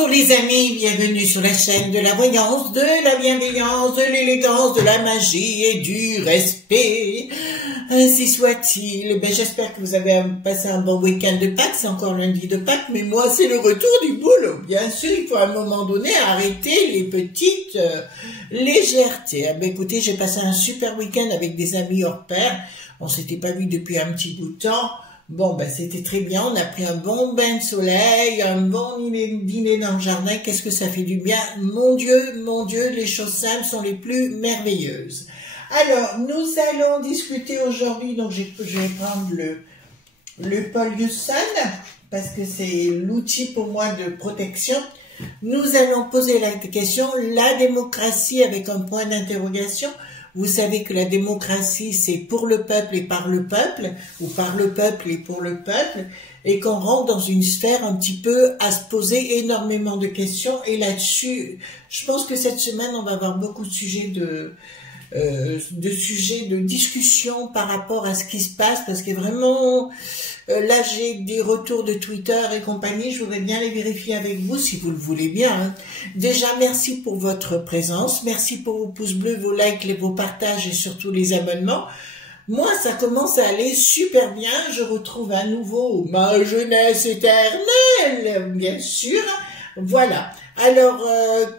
Bonjour les amis, bienvenue sur la chaîne de la voyance, de la bienveillance, de l'élégance, de la magie et du respect. Ainsi soit-il. J'espère que vous avez passé un bon week-end de Pâques, c'est encore lundi de Pâques, mais moi c'est le retour du boulot. Bien sûr, il faut à un moment donné arrêter les petites légèretés. Écoutez, j'ai passé un super week-end avec des amis hors pair. On s'était pas vu depuis un petit bout de temps. Bon, c'était très bien, on a pris un bon bain de soleil, un bon dîner dans le jardin, qu'est-ce que ça fait du bien. Mon Dieu, les choses simples sont les plus merveilleuses. Alors, nous allons discuter aujourd'hui, donc je vais prendre le Polyusun, parce que c'est l'outil pour moi de protection. Nous allons poser la question, la démocratie avec un point d'interrogation. Vous savez que la démocratie, c'est pour le peuple et par le peuple, ou par le peuple et pour le peuple, et qu'on rentre dans une sphère un petit peu à se poser énormément de questions. Et là-dessus, je pense que cette semaine, on va avoir beaucoup de sujets de discussion par rapport à ce qui se passe, parce que vraiment, là j'ai des retours de Twitter et compagnie, je voudrais bien les vérifier avec vous si vous le voulez bien. Hein. Déjà, merci pour votre présence, merci pour vos pouces bleus, vos likes, vos partages et surtout les abonnements. Moi, ça commence à aller super bien, je retrouve à nouveau ma jeunesse éternelle, bien sûr. Voilà. Alors,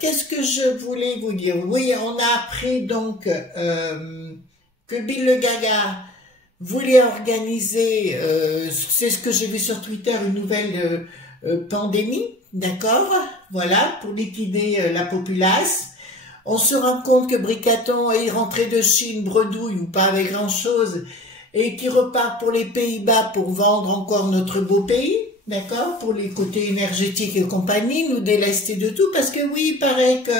qu'est-ce que je voulais vous dire? Oui, on a appris donc que Bill le Gaga voulait organiser, c'est ce que j'ai vu sur Twitter, une nouvelle pandémie, d'accord? Voilà, pour liquider la populace. On se rend compte que Bricaton est rentré de Chine, bredouille ou pas avec grand-chose, et qui repart pour les Pays-Bas pour vendre encore notre beau pays. D'accord, pour les côtés énergétiques et compagnie, nous délester de tout, parce que oui, il paraît que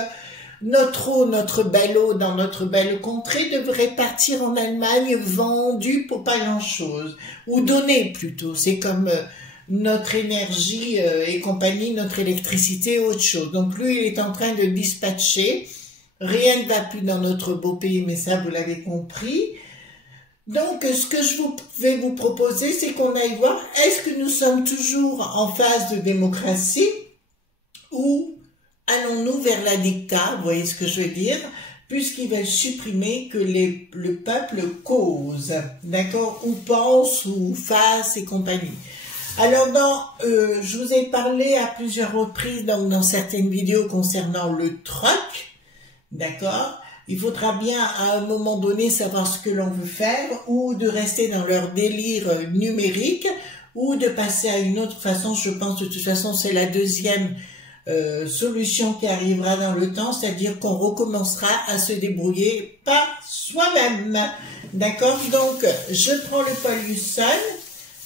notre eau, notre belle eau dans notre belle contrée devrait partir en Allemagne vendue pour pas grand-chose, ou donnée plutôt, c'est comme notre énergie et compagnie, notre électricité, autre chose. Donc lui, il est en train de dispatcher, rien ne va plus dans notre beau pays, mais ça, vous l'avez compris. Donc, ce que je vais vous proposer, c'est qu'on aille voir, est-ce que nous sommes toujours en phase de démocratie ou allons-nous vers la dictature, vous voyez ce que je veux dire, puisqu'ils veulent supprimer que le peuple cause, d'accord, ou pense, ou fasse et compagnie. Alors, je vous ai parlé à plusieurs reprises dans certaines vidéos concernant le troc, d'accord. Il faudra bien à un moment donné savoir ce que l'on veut faire ou de rester dans leur délire numérique ou de passer à une autre façon. Je pense de toute façon c'est la deuxième solution qui arrivera dans le temps, c'est-à-dire qu'on recommencera à se débrouiller par soi-même. D'accord? Donc je prends le Polyusun,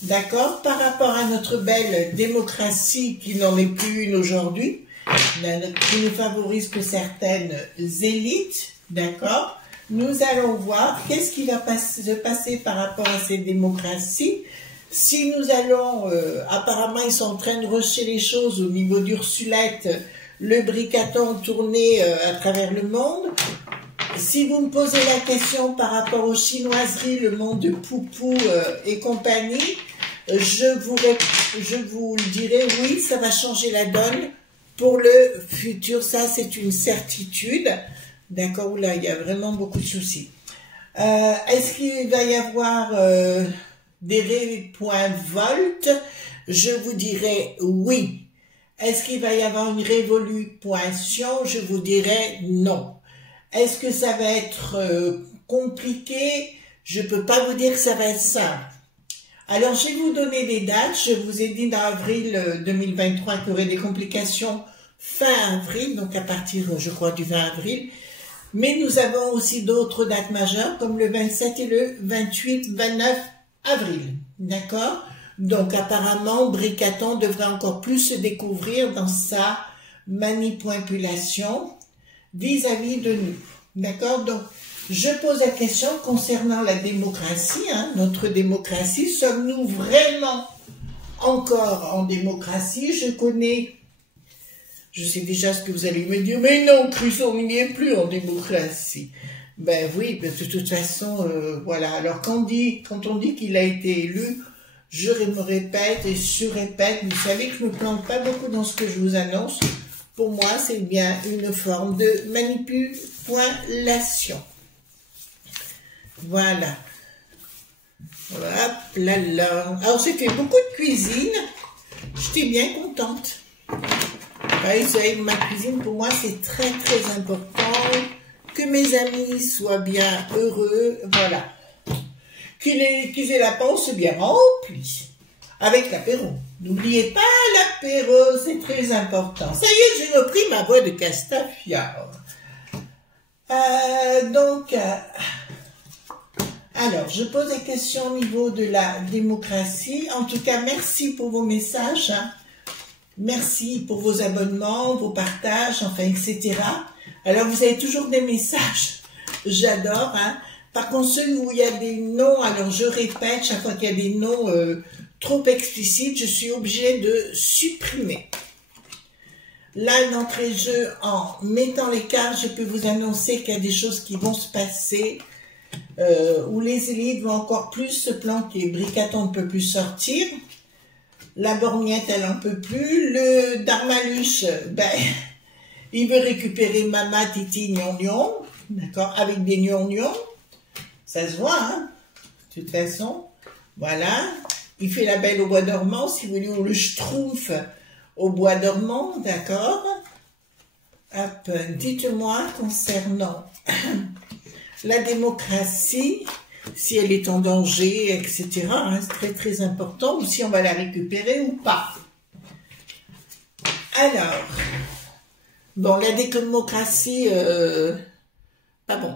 d'accord, par rapport à notre belle démocratie qui n'en est plus une aujourd'hui, qui ne favorise que certaines élites. D'accord? Nous allons voir qu'est-ce qui va se passer par rapport à cette démocratie. Si nous allons, apparemment ils sont en train de rusher les choses au niveau d'Ursulette, le Bricaton tourné à travers le monde. Si vous me posez la question par rapport aux chinoiseries, le monde de Poupou et compagnie, je vous le dirai, oui, ça va changer la donne pour le futur, ça c'est une certitude. D'accord, là, il y a vraiment beaucoup de soucis. Est-ce qu'il va y avoir des ré.volt? Je vous dirais oui. Est-ce qu'il va y avoir une révolution? Je vous dirais non. Est-ce que ça va être compliqué? Je ne peux pas vous dire que ça va être simple. Alors, je vais vous donner des dates. Je vous ai dit dans avril 2023 qu'il y aurait des complications fin avril, donc à partir, je crois, du 20 avril. Mais nous avons aussi d'autres dates majeures, comme le 27 et le 28-29 avril. D'accord? Donc, apparemment, Bricaton devrait encore plus se découvrir dans sa manipulation vis-à-vis de nous. D'accord? Donc, je pose la question concernant la démocratie, hein, notre démocratie. Sommes-nous vraiment encore en démocratie? Je sais déjà ce que vous allez me dire, mais non, Chris, on n'y est plus en démocratie. Ben oui, de toute façon, voilà. Alors quand on dit qu'il a été élu, je me répète et surrépète, vous savez que je ne me plante pas beaucoup dans ce que je vous annonce. pour moi, c'est bien une forme de manipulation. Voilà. Hop là là. Alors, j'ai fait beaucoup de cuisine. J'étais bien contente. Ouais, vous savez, ma cuisine, pour moi, c'est très, très important. Que mes amis soient bien heureux. Voilà. Qu'ils aient la panse bien remplie. Avec l'apéro. N'oubliez pas l'apéro, c'est très important. Ça y est, j'ai repris ma voix de Castafiore. Alors, je pose des questions au niveau de la démocratie. En tout cas, merci pour vos messages. Merci pour vos abonnements, vos partages, enfin, etc. Alors, vous avez toujours des messages. J'adore. Hein. Par contre, ceux où il y a des noms, alors je répète, chaque fois qu'il y a des noms trop explicites, je suis obligée de supprimer. Là, d'entrée de jeu, en mettant les cartes, je peux vous annoncer qu'il y a des choses qui vont se passer, où les élites vont encore plus se planter. Bricaton ne peut plus sortir. La borgnette, elle n'en peut plus. Le Darmaluche, ben, il veut récupérer Mama, Titi, Gnon, d'accord, avec des Gnon. Ça se voit, hein, de toute façon. Voilà. Il fait la belle au bois dormant, si vous voulez, ou le schtroumpf au bois dormant, d'accord. Hop, dites-moi concernant la démocratie, si elle est en danger, etc. Hein, c'est très très important, ou si on va la récupérer ou pas. Alors, bon, la démocratie, pas bon,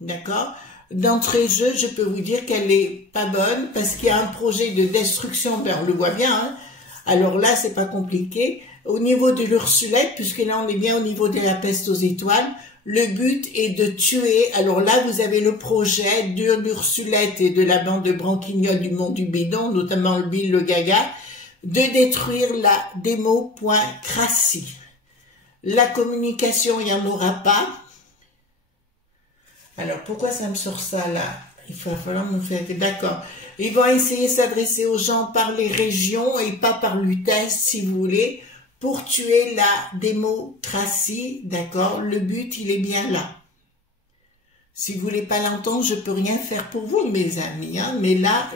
d'accord. D'entrée de jeu, je peux vous dire qu'elle est pas bonne parce qu'il y a un projet de destruction, ben on le voit bien, hein. Alors là, c'est pas compliqué. Au niveau de l'Ursulette, puisque là, on est bien au niveau de la peste aux étoiles, le but est de tuer. Alors là, vous avez le projet de l'Ursulette et de la bande de branquignoles du Mont du Bidon, notamment le Bill, le Gaga, de détruire la démocratie. La communication, il n'y en aura pas. Alors, pourquoi ça me sort ça, là? Il va falloir me faire... D'accord. Ils vont essayer de s'adresser aux gens par les régions et pas par l'UTES, si vous voulez, pour tuer la démocratie, d'accord? Le but, il est bien là. Si vous voulez pas l'entendre, je peux rien faire pour vous, mes amis, hein? Mais là,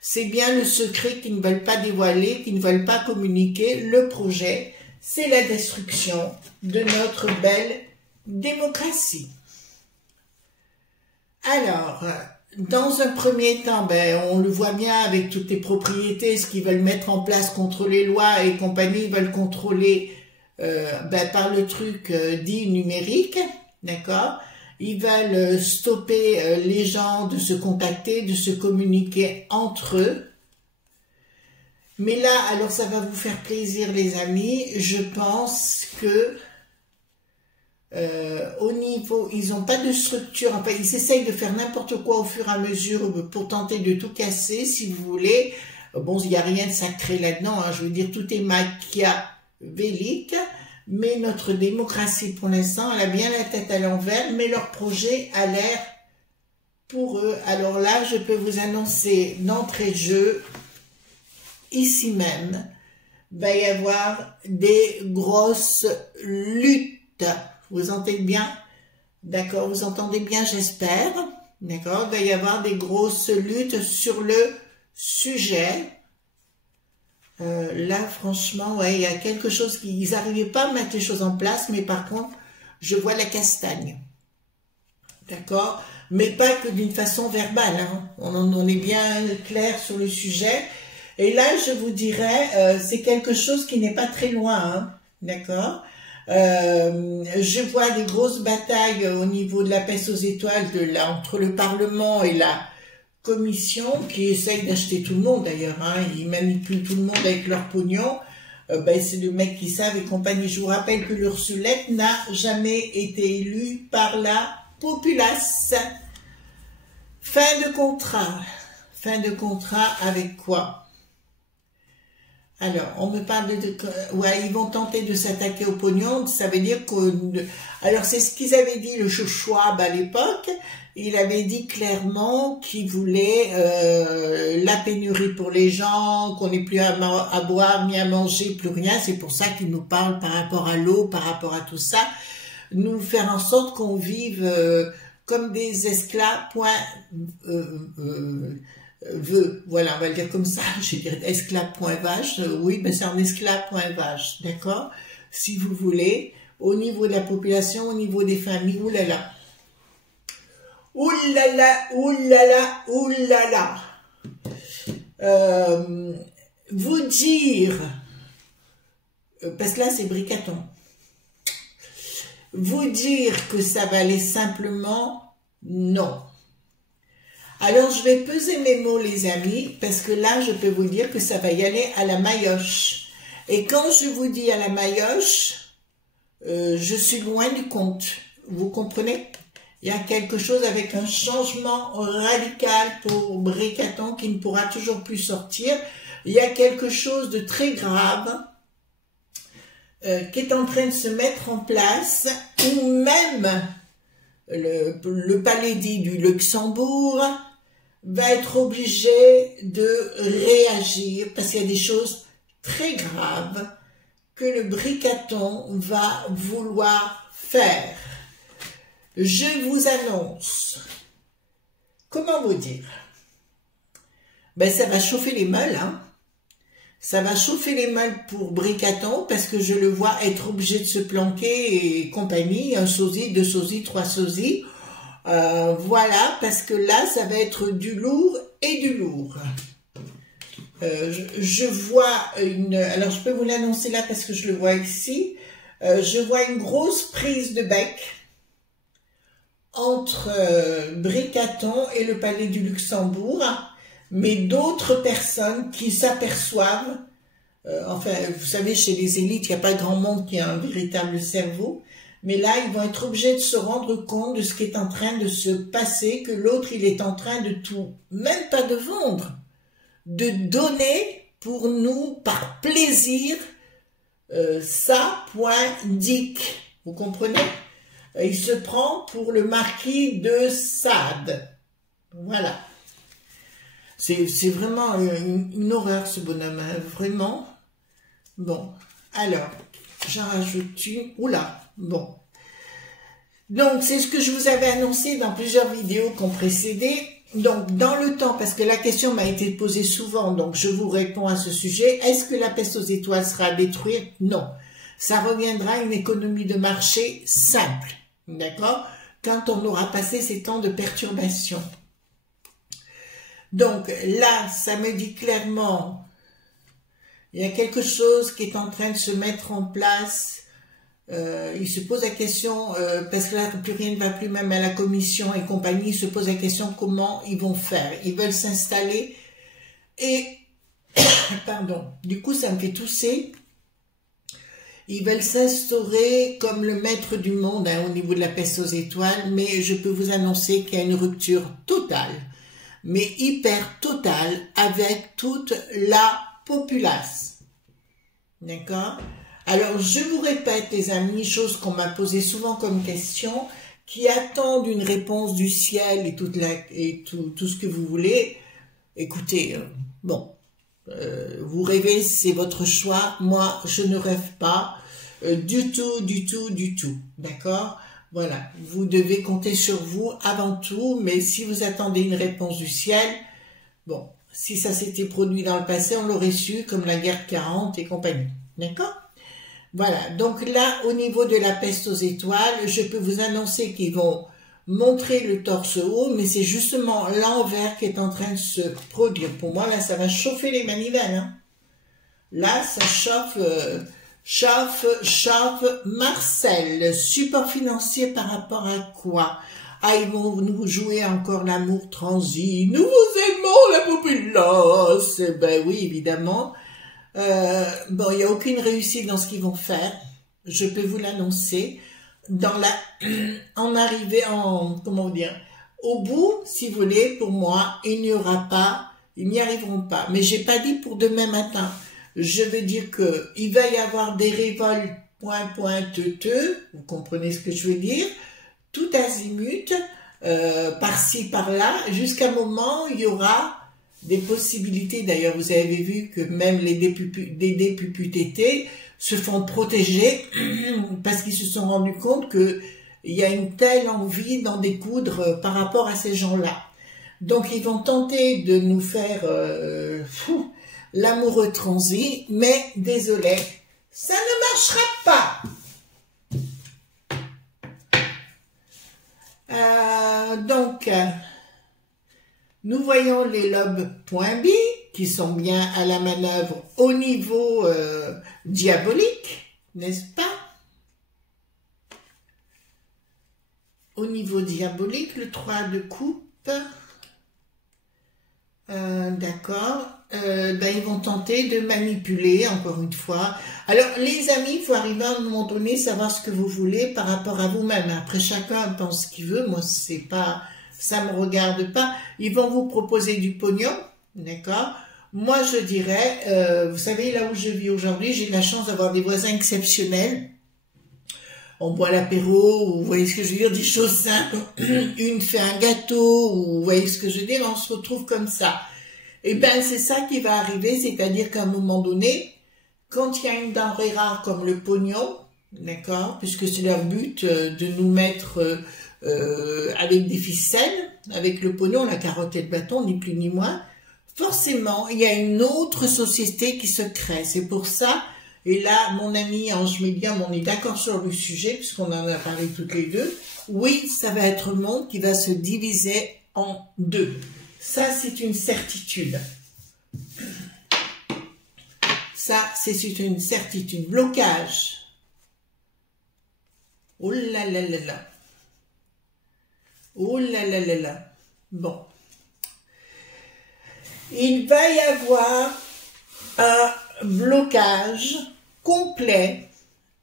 c'est bien le secret qu'ils ne veulent pas dévoiler, qu'ils ne veulent pas communiquer. Le projet, c'est la destruction de notre belle démocratie. Alors, dans un premier temps, ben, on le voit bien avec toutes les propriétés, ce qu'ils veulent mettre en place, contrôler les lois et compagnie, ils veulent contrôler ben, par le truc dit numérique, d'accord? Ils veulent stopper les gens de se contacter, de se communiquer entre eux. Mais là, alors ça va vous faire plaisir les amis, je pense que au niveau, ils n'ont pas de structure, enfin ils essayent de faire n'importe quoi au fur et à mesure pour tenter de tout casser, si vous voulez. Bon, il n'y a rien de sacré là-dedans, hein, je veux dire, tout est machiavélique, mais notre démocratie pour l'instant, elle a bien la tête à l'envers, mais leur projet a l'air pour eux. Alors là, je peux vous annoncer d'entrée de jeu, ici même, il va y avoir des grosses luttes. Vous entendez bien? D'accord, vous entendez bien, j'espère. D'accord, il va y avoir des grosses luttes sur le sujet. Là, franchement, ouais, il y a quelque chose ils n'arrivaient pas à mettre les choses en place, mais par contre, je vois la castagne. D'accord? Mais pas que d'une façon verbale, hein. On est bien clair sur le sujet. Et là, je vous dirais, c'est quelque chose qui n'est pas très loin, hein. D'accord? Je vois des grosses batailles au niveau de la peste aux étoiles entre le Parlement et la Commission qui essaye d'acheter tout le monde d'ailleurs, hein, ils manipulent tout le monde avec leur pognon, ben, c'est le mec qui savent et compagnie. Je vous rappelle que l'Ursulette n'a jamais été élue par la populace. Fin de contrat avec quoi? Alors, on me parle ouais, ils vont tenter de s'attaquer au pognon, ça veut dire que... Alors, c'est ce qu'ils avaient dit, le Schwab à l'époque. Il avait dit clairement qu'il voulait la pénurie pour les gens, qu'on n'ait plus à boire, ni à manger, plus rien. C'est pour ça qu'il nous parle par rapport à l'eau, par rapport à tout ça. Nous faire en sorte qu'on vive comme des esclaves, voilà, on va le dire comme ça, je dirais esclave.vache, oui, mais c'est un esclave.vache, d'accord? Si vous voulez, au niveau de la population, au niveau des familles, oulala. Oulala, oulala, oulala. Vous dire, parce que là c'est Bricaton, vous dire que ça va aller simplement, non. Alors, je vais peser mes mots, les amis, parce que là, je peux vous dire que ça va y aller à la maillotche. Et quand je vous dis à la maillotche, je suis loin du compte. Vous comprenez? Il y a quelque chose avec un changement radical pour Bricaton qui ne pourra toujours plus sortir. Il y a quelque chose de très grave qui est en train de se mettre en place, ou même le palais dit du Luxembourg va être obligé de réagir parce qu'il y a des choses très graves que le Bricaton va vouloir faire. Je vous annonce, comment vous dire, ben ça va chauffer les meules, hein. Ça va chauffer les meules pour Bricaton parce que je le vois être obligé de se planquer et compagnie, un sosie, deux sosies, trois sosies. Voilà, parce que là, ça va être du lourd et du lourd. Je vois une... Alors, je peux vous l'annoncer là parce que je le vois ici. Je vois une grosse prise de bec entre Bricaton et le palais du Luxembourg, mais d'autres personnes qui s'aperçoivent, enfin, vous savez, chez les élites, il n'y a pas grand monde qui a un véritable cerveau, mais là, ils vont être obligés de se rendre compte de ce qui est en train de se passer, que l'autre, il est en train de tout, même pas de vendre, de donner pour nous, par plaisir, ça, point, dick. Vous comprenez? Il se prend pour le marquis de Sade. Voilà. C'est vraiment une horreur, ce bonhomme, hein, vraiment. Bon, alors, j'en rajoute une. Oula, bon. Donc, c'est ce que je vous avais annoncé dans plusieurs vidéos qui ont précédé. Donc, dans le temps, parce que la question m'a été posée souvent, donc je vous réponds à ce sujet. Est-ce que la peste aux étoiles sera détruite? Non. Ça reviendra à une économie de marché simple, d'accord? Quand on aura passé ces temps de perturbation. Donc là, ça me dit clairement, il y a quelque chose qui est en train de se mettre en place. Il se pose la question, parce que là, plus rien ne va plus, même à la commission et compagnie, il se pose la question comment ils vont faire. Ils veulent s'installer et, pardon, du coup, ça me fait tousser. Ils veulent s'instaurer comme le maître du monde hein, au niveau de la peste aux étoiles, mais je peux vous annoncer qu'il y a une rupture totale, mais hyper totale, avec toute la populace. D'accord? Alors, je vous répète, les amis, chose qu'on m'a posée souvent comme question, qui attendent une réponse du ciel et, tout ce que vous voulez. Écoutez, bon, vous rêvez, c'est votre choix. Moi, je ne rêve pas du tout. D'accord? Voilà, vous devez compter sur vous avant tout, mais si vous attendez une réponse du ciel, bon, si ça s'était produit dans le passé, on l'aurait su, comme la guerre 40 et compagnie. D'accord? Voilà, donc là, au niveau de la peste aux étoiles, je peux vous annoncer qu'ils vont montrer le torse haut, mais c'est justement l'envers qui est en train de se produire. Pour moi, là, ça va chauffer les manivelles. Hein. Là, ça chauffe Marcel. Support financier par rapport à quoi? Ah, ils vont nous jouer encore l'amour transi. Nous vous aimons, la populace. Ben oui, évidemment. Bon, il n'y a aucune réussite dans ce qu'ils vont faire, je peux vous l'annoncer. Comment dire, au bout, si vous voulez, pour moi, il n'y arriveront pas. Mais j'ai pas dit pour demain matin. Je veux dire que il va y avoir des révoltes vous comprenez ce que je veux dire, tout azimut, par-ci, par-là, jusqu'à un moment où il y aura des possibilités. D'ailleurs, vous avez vu que même les députés se font protéger parce qu'ils se sont rendus compte que il y a une telle envie d'en découdre par rapport à ces gens-là. Donc, ils vont tenter de nous faire l'amoureux transi, mais désolé, ça ne marchera pas. Donc, nous voyons les lobes .b qui sont bien à la manœuvre au niveau diabolique, n'est-ce pas? Au niveau diabolique, le 3 de coupe, d'accord, ils vont tenter de manipuler, encore une fois. Alors, les amis, il faut arriver à un moment donné, savoir ce que vous voulez par rapport à vous-même. Après, chacun pense ce qu'il veut. Moi, c'est pas, ça me regarde pas. Ils vont vous proposer du pognon, d'accord? Moi, je dirais, vous savez, là où je vis aujourd'hui, j'ai la chance d'avoir des voisins exceptionnels. On boit l'apéro, ou vous voyez ce que je veux dire, des choses simples. Une fait un gâteau, ou vous voyez ce que je veux dire, on se retrouve comme ça. Et ben, c'est ça qui va arriver, c'est-à-dire qu'à un moment donné, quand il y a une denrée rare comme le pognon, d'accord, puisque c'est leur but de nous mettre avec des ficelles, avec le pognon, la carotte et le bâton, ni plus ni moins, forcément, il y a une autre société qui se crée. C'est pour ça, et là, mon ami Ange Médium, on est d'accord sur le sujet, puisqu'on en a parlé toutes les deux. Oui, ça va être un monde qui va se diviser en deux. Ça, c'est une certitude. Ça, c'est une certitude. Blocage. Oh là là là là. Oh là là là là. Bon. Il va y avoir un blocage complet.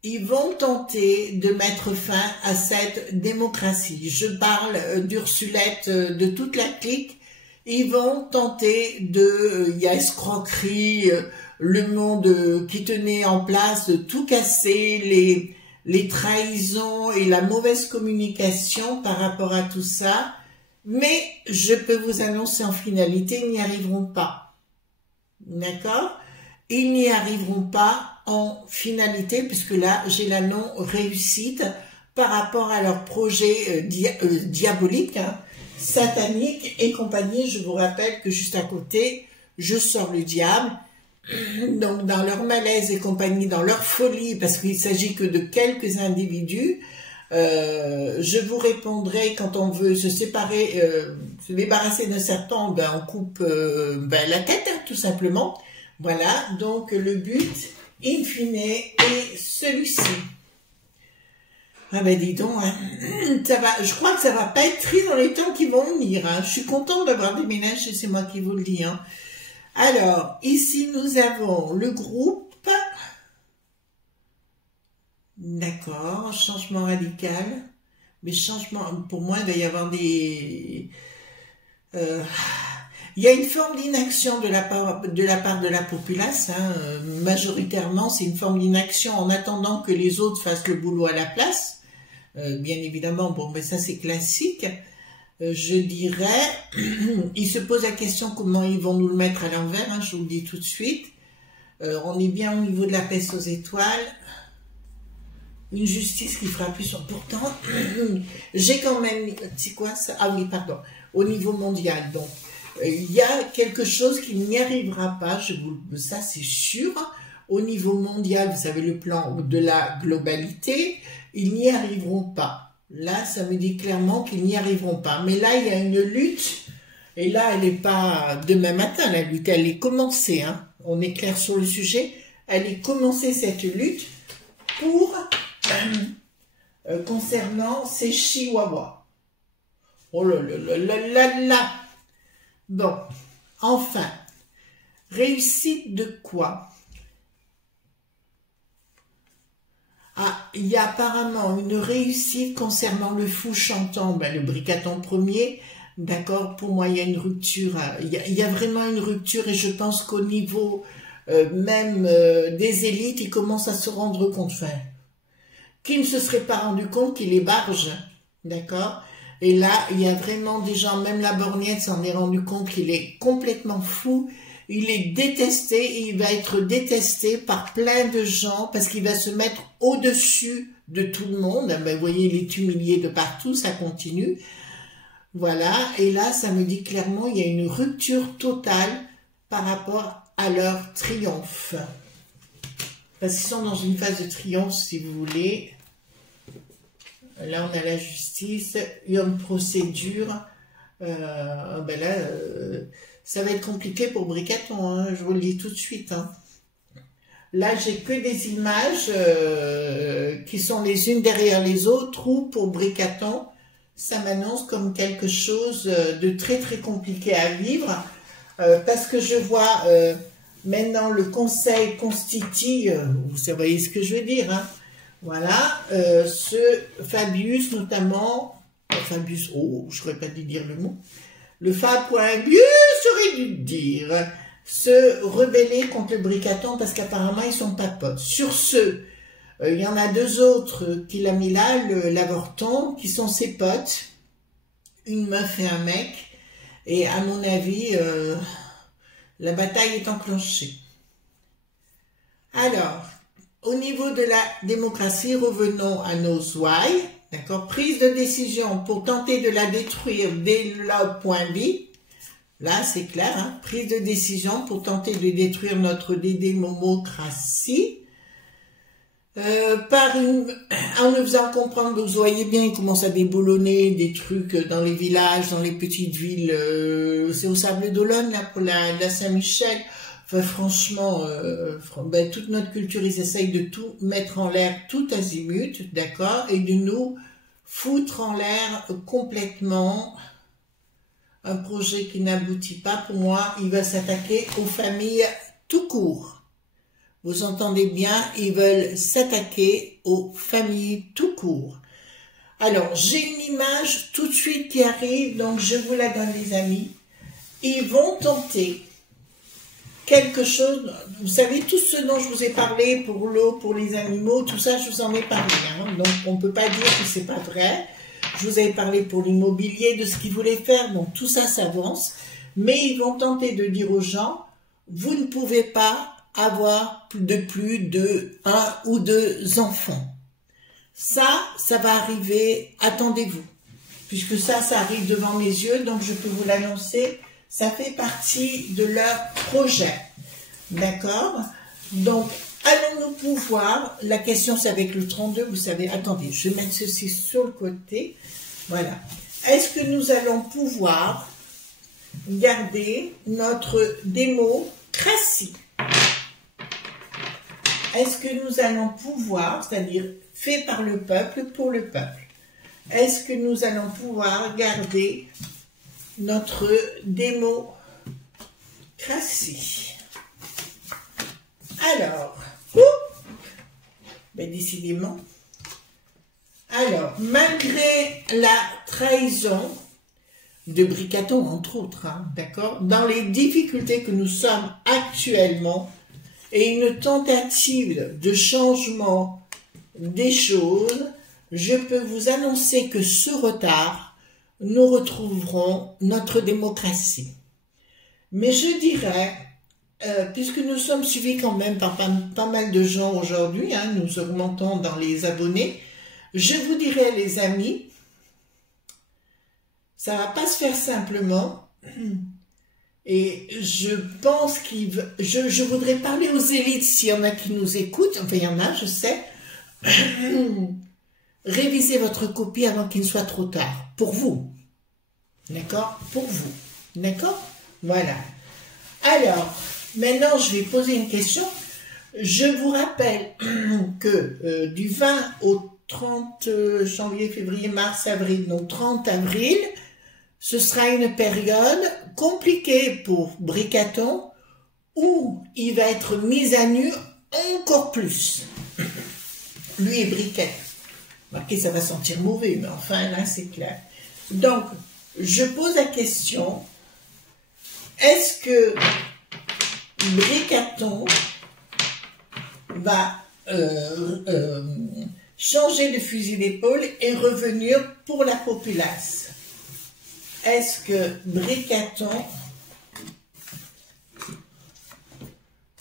Ils vont tenter de mettre fin à cette démocratie. Je parle d'Ursulette, de toute la clique. Ils vont tenter de, il y a escroquerie, le monde qui tenait en place, de tout casser, les trahisons et la mauvaise communication par rapport à tout ça. Mais je peux vous annoncer en finalité, ils n'y arriveront pas. D'accord? Ils n'y arriveront pas en finalité, puisque là, j'ai la non-réussite par rapport à leur projet diabolique, hein, satanique et compagnie. Je vous rappelle que juste à côté, je sors le diable. Donc, dans leur malaise et compagnie, dans leur folie, parce qu'il s'agit que de quelques individus, je vous répondrai quand on veut se séparer, se débarrasser d'un serpent, ben on coupe la tête, hein, tout simplement. Voilà, donc le but, in fine, est celui-ci. Ah ben dis donc, hein, ça va, je crois que ça va pas être triste dans les temps qui vont venir. Hein. Je suis contente d'avoir déménagé, c'est moi qui vous le dis. Hein. Alors, ici nous avons le groupe. D'accord, changement radical. Mais changement, pour moi, il va y avoir des... il y a une forme d'inaction de la part de la populace. Hein. Majoritairement, c'est une forme d'inaction en attendant que les autres fassent le boulot à la place. Bien évidemment, bon, mais ça c'est classique. Je dirais, ils se posent la question comment ils vont nous le mettre à l'envers, hein, je vous le dis tout de suite. On est bien au niveau de la peste aux étoiles. Une justice qui fera plus sur... Pourtant, j'ai quand même... C'est quoi ça? Ah oui, pardon. Au niveau mondial, donc. Il y a quelque chose qui n'y arrivera pas, ça c'est sûr. Au niveau mondial, vous savez, le plan de la globalité, ils n'y arriveront pas. Là, ça me dit clairement qu'ils n'y arriveront pas. Mais là, il y a une lutte, et là, elle n'est pas demain matin, la lutte, elle est commencée. Hein. On est clair sur le sujet. Elle est commencée, cette lutte, pour concernant ces chihuahuas. Oh là là là là là là. Bon, enfin, réussite de quoi? Ah, il y a apparemment une réussite concernant le fou chantant, ben, le Bricaton premier, d'accord, pour moi il y a une rupture, il y a vraiment une rupture et je pense qu'au niveau même des élites, ils commencent à se rendre compte. Enfin, qui ne se serait pas rendu compte qu'il est barge, d'accord? Et là, il y a vraiment des gens, même la borgnette s'en est rendu compte qu'il est complètement fou. Il est détesté, et il va être détesté par plein de gens parce qu'il va se mettre au-dessus de tout le monde. Ben, vous voyez, il est humilié de partout, ça continue. Voilà, et là, ça me dit clairement, il y a une rupture totale par rapport à leur triomphe. Parce qu'ils sont dans une phase de triomphe, si vous voulez. Là, on a la justice, il y a une procédure. Ben là, ça va être compliqué pour Bricaton, hein, je vous le dis tout de suite. Hein. Là, j'ai que des images qui sont les unes derrière les autres, ou pour Bricaton, ça m'annonce comme quelque chose de très très compliqué à vivre, parce que je vois maintenant le conseil constitue, vous voyez ce que je veux dire, hein. Voilà, ce Fabius notamment, Fabius, oh, je n'aurais pas dû dire le mot, le Fabius aurait dû dire, se rebeller contre le Bricaton parce qu'apparemment ils sont pas potes. Sur ce, il y en a deux autres qu'il a mis là, l'avorton, qui sont ses potes, une meuf et un mec, et à mon avis, la bataille est enclenchée. Alors, au niveau de la démocratie, revenons à nos ouailles, d'accord, prise de décision pour tenter de la détruire dès le point B. Là, c'est clair, hein, prise de décision pour tenter de détruire notre démocratie. En nous faisant comprendre, vous voyez bien, ils commencent à déboulonner des trucs dans les villages, dans les petites villes, c'est au Sable d'Olonne, là, pour la Saint-Michel. Enfin, franchement, ben, toute notre culture, ils essayent de tout mettre en l'air, tout azimut, d'accord, et de nous foutre en l'air complètement un projet qui n'aboutit pas. Pour moi, il va s'attaquer aux familles tout court. Vous entendez bien, ils veulent s'attaquer aux familles tout court. Alors, j'ai une image tout de suite qui arrive, donc je vous la donne, les amis. Ils vont tenter quelque chose, vous savez, tout ce dont je vous ai parlé pour l'eau, pour les animaux, tout ça, je vous en ai parlé. Hein. Donc, on ne peut pas dire que c'est pas vrai. Je vous avais parlé pour l'immobilier, de ce qu'ils voulaient faire. Donc, tout ça s'avance. Mais ils vont tenter de dire aux gens, vous ne pouvez pas avoir plus de 1 ou 2 enfants. Ça va arriver, attendez-vous. Puisque ça arrive devant mes yeux, donc je peux vous l'annoncer. Ça fait partie de leur projet. D'accord? Donc, allons-nous pouvoir, la question c'est avec le 32, vous savez, attendez, je vais mettre ceci sur le côté. Voilà. Est-ce que nous allons pouvoir garder notre démocratie? Est-ce que nous allons pouvoir, c'est-à-dire fait par le peuple, pour le peuple, est-ce que nous allons pouvoir garder notre démocratie? Alors, ben décidément, alors, malgré la trahison de Bricaton, entre autres, hein, d'accord, dans les difficultés que nous sommes actuellement, et une tentative de changement des choses, je peux vous annoncer que ce retard, nous retrouverons notre démocratie. Mais je dirais, puisque nous sommes suivis quand même par pas mal de gens aujourd'hui, hein, nous augmentons dans les abonnés, je vous dirais, les amis, ça ne va pas se faire simplement. Et je pense je voudrais parler aux élites, s'il y en a qui nous écoutent, enfin il y en a, je sais. Révisez votre copie avant qu'il ne soit trop tard, pour vous. D'accord? Pour vous. D'accord? Voilà. Alors, maintenant je vais poser une question. Je vous rappelle que du 20 au 30 janvier, février, mars, avril, donc 30 avril, ce sera une période compliquée pour Bricaton où il va être mis à nu encore plus. Lui et Briquet. Remarquez, ça va sentir mauvais, mais enfin là c'est clair. Donc, je pose la question, est-ce que Bricaton va changer de fusil d'épaule et revenir pour la populace. Est-ce que Bricaton...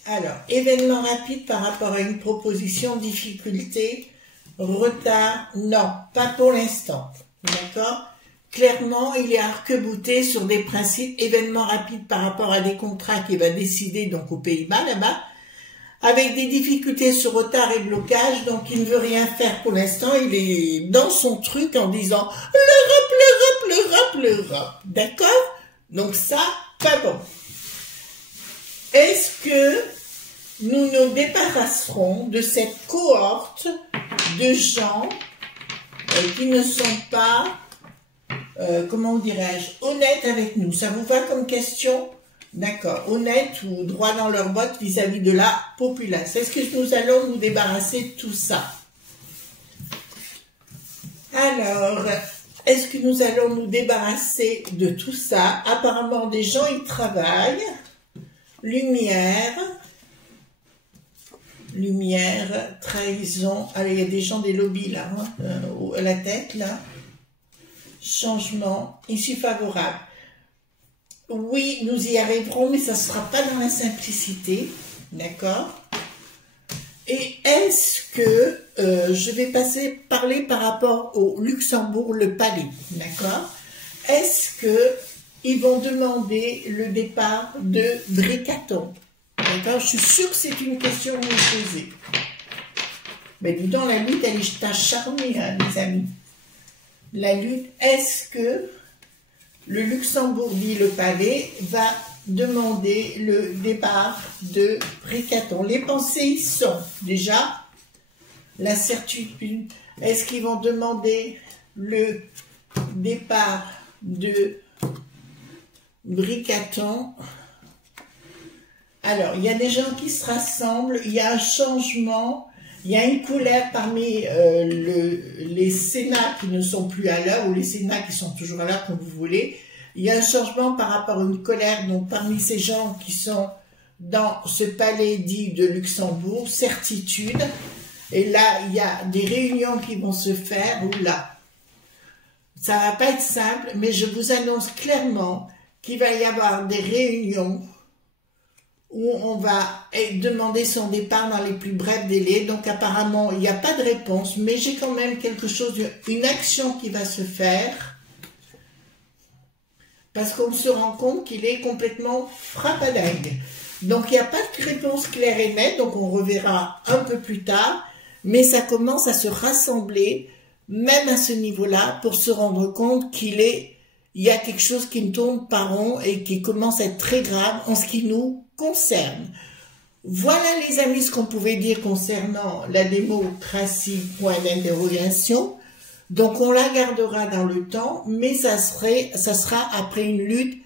Alors, événement rapide par rapport à une proposition, difficulté, retard, non, pas pour l'instant, d'accord? Clairement, il est arc-bouté sur des principes, événement rapide par rapport à des contrats qu'il va décider, donc aux Pays-Bas, là-bas, avec des difficultés sur retard et blocage, donc il ne veut rien faire pour l'instant, il est dans son truc en disant « l'Europe, d'accord? Donc ça, pas bon. Est-ce que nous nous débarrasserons de cette cohorte de gens qui ne sont pas, comment dirais-je, honnêtes avec nous? Ça vous va comme question? D'accord, honnêtes ou droit dans leurs bottes vis-à-vis de la populace. Est-ce que nous allons nous débarrasser de tout ça? Alors, est-ce que nous allons nous débarrasser de tout ça? Apparemment, des gens y travaillent. Lumière, trahison. Allez, il y a des gens des lobbies là, à la tête là. Changement, issue favorable. Oui, nous y arriverons, mais ça ne sera pas dans la simplicité, d'accord? Et est-ce que je vais parler par rapport au Luxembourg, le palais, d'accord? Est-ce que ils vont demander le départ de Bricaton, d'accord? Je suis sûre que c'est une question que vous posez. Mais dis donc, la lutte, elle est acharnée, hein, les amis. La lutte, est-ce que le Luxembourg, dit le palais, va demander le départ de Bricaton? Les pensées y sont. Déjà, la certitude. Est-ce qu'ils vont demander le départ de Bricaton? Alors, il y a des gens qui se rassemblent, il y a un changement, il y a une colère parmi les Sénats qui ne sont plus à l'heure, ou les Sénats qui sont toujours à l'heure, comme vous voulez. Il y a un changement par rapport à une colère, donc parmi ces gens qui sont dans ce palais dit de Luxembourg, certitude. Et là, il y a des réunions qui vont se faire, ou là, ça va pas être simple, mais je vous annonce clairement qu'il va y avoir des réunions où on va demander son départ dans les plus brefs délais. Donc apparemment, il n'y a pas de réponse, mais j'ai quand même quelque chose, une action qui va se faire, parce qu'on se rend compte qu'il est complètement frappadingue. Donc il n'y a pas de réponse claire et nette, donc on reverra un peu plus tard, mais ça commence à se rassembler, même à ce niveau-là, pour se rendre compte qu'il y a quelque chose qui ne tourne pas rond et qui commence à être très grave en ce qui nous concerne. Voilà les amis ce qu'on pouvait dire concernant la démocratie, point d'interrogation. Donc on la gardera dans le temps, mais ça sera après une lutte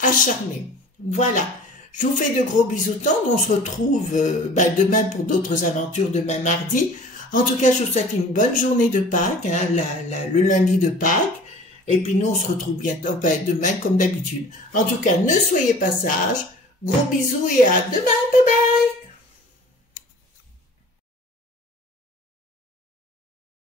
acharnée. Voilà, je vous fais de gros bisous tendres, on se retrouve demain pour d'autres aventures, demain mardi. En tout cas, je vous souhaite une bonne journée de Pâques, hein, le lundi de Pâques. Et puis nous, on se retrouve bientôt, demain comme d'habitude. En tout cas, ne soyez pas sages. Gros bisous et à demain. Bye bye.